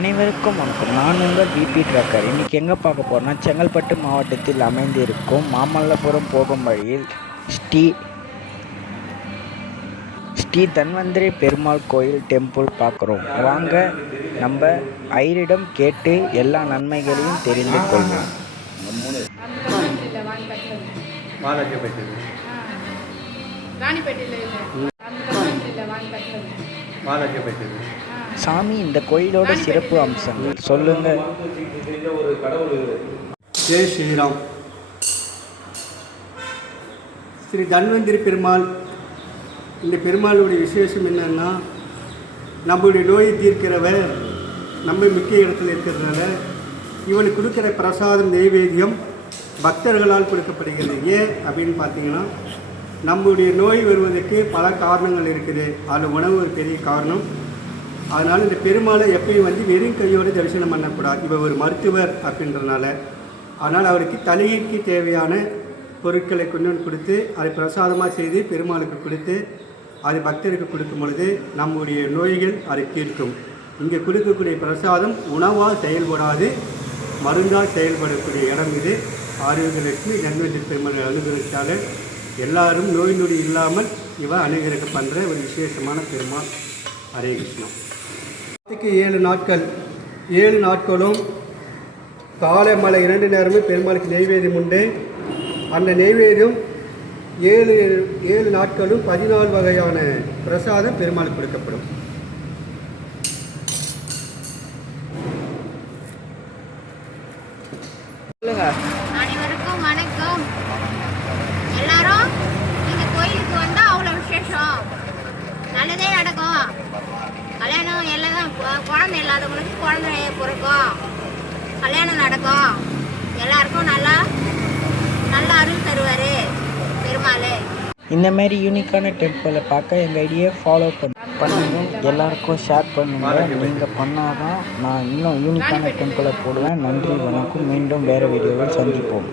அனைவருக்கும் வணக்கம். நான் உங்கள் பிபி ட்ரக்கர். இன்றைக்கி எங்கே பார்க்க போகிறோன்னா, செங்கல்பட்டு மாவட்டத்தில் அமைந்திருக்கும் மாமல்லபுரம் போகும் வழியில் ஸ்ரீ தன்வந்திரி பெருமாள் கோயில் டெம்பிள் பார்க்குறோம். வாங்க நம்ம ஐயரிடம் கேட்டு எல்லா நன்மைகளையும் தெரிந்து கொள்வோம். சாமி, இந்த கோயிலோட சிறப்பு அம்சங்கள் சொல்லுங்க. ஜெய் ஸ்ரீராம். ஸ்ரீ தன்வந்திரி பெருமாள், இந்த பெருமாளுடைய விசேஷம் என்னன்னா, நம்மளுடைய நோயை தீர்க்கிறவர், நம்ம முக்கிய இடத்துல இருக்கிறதுனால இவனுக்கு கொடுக்குற பிரசாதம் நெய்வேத்தியம் பக்தர்களால் கொடுக்கப்படுகிறது. ஏன் அப்படின்னு பார்த்தீங்கன்னா, நம்முடைய நோய் வருவதற்கு பல காரணங்கள் இருக்குது. அதில் உணவு ஒரு பெரிய காரணம். அதனால் இந்த பெருமாளை எப்பயும் வெறும் கையோடு தரிசனம் பண்ணக்கூடாது. இவர் ஒரு மருத்துவர் அப்படின்றனால, அதனால் அவருக்கு தலைக்கு தேவையான பொருட்களை கொண்டு கொடுத்து அதை பிரசாதமாக செய்து பெருமாளுக்கு கொடுத்து அதை பக்தருக்கு கொடுக்கும் பொழுது நம்முடைய நோய்கள் அதை தீர்க்கும். இங்கே கொடுக்கக்கூடிய பிரசாதம் உணவாக செயல்படாது, மருந்தால் செயல்படக்கூடிய இடம் இது. ஆரோக்கியலட்சுமி தன்வந்திரி பெருமாள் அனுகிரகத்தால் எல்லாரும் நோய் நொடி இல்லாமல் இவர் அனுகிரகம் பண்ணுற ஒரு விசேஷமான பெருமாள். ஹரே கிருஷ்ணா. 7 நாட்கள், 7 நாட்களும் காலை மலை 2 நேரமும் பெருமாளுக்கு நெய்வேத்தியம் உண்டு. அந்த நெய்வேத்தியம் 7 நாட்களும் 14 வகையான பிரசாதம் பெருமாளுக்கு கொடுக்கப்படும். அனைவருக்கும் வணக்கம். எல்லாரும் இந்த கோயிலுக்கு வந்தால் அவ்வளோ விசேஷம், நல்லதே நடக்கும். கல்யாணம் எல்லாம் குழந்தை இல்லாதவங்களுக்கு குழந்தை பிறக்கும், கல்யாணம் நடக்கும். எல்லாருக்கும் நல்லா அருள் தருவார் பெருமாள். இந்த மாதிரி யூனிக்கான டெம்பிளை பார்க்க எங்கள் ஐடியை ஃபாலோ பண்ணுங்க, எல்லாருக்கும் ஷேர் பண்ணுங்கள். நீங்கள் பண்ணாதான் நான் இன்னும் யூனிக்கான டெம்பிளை போடுவேன். நன்றி, வணக்கம். மீண்டும் வேறு வீடியோவில் சந்திப்போம்.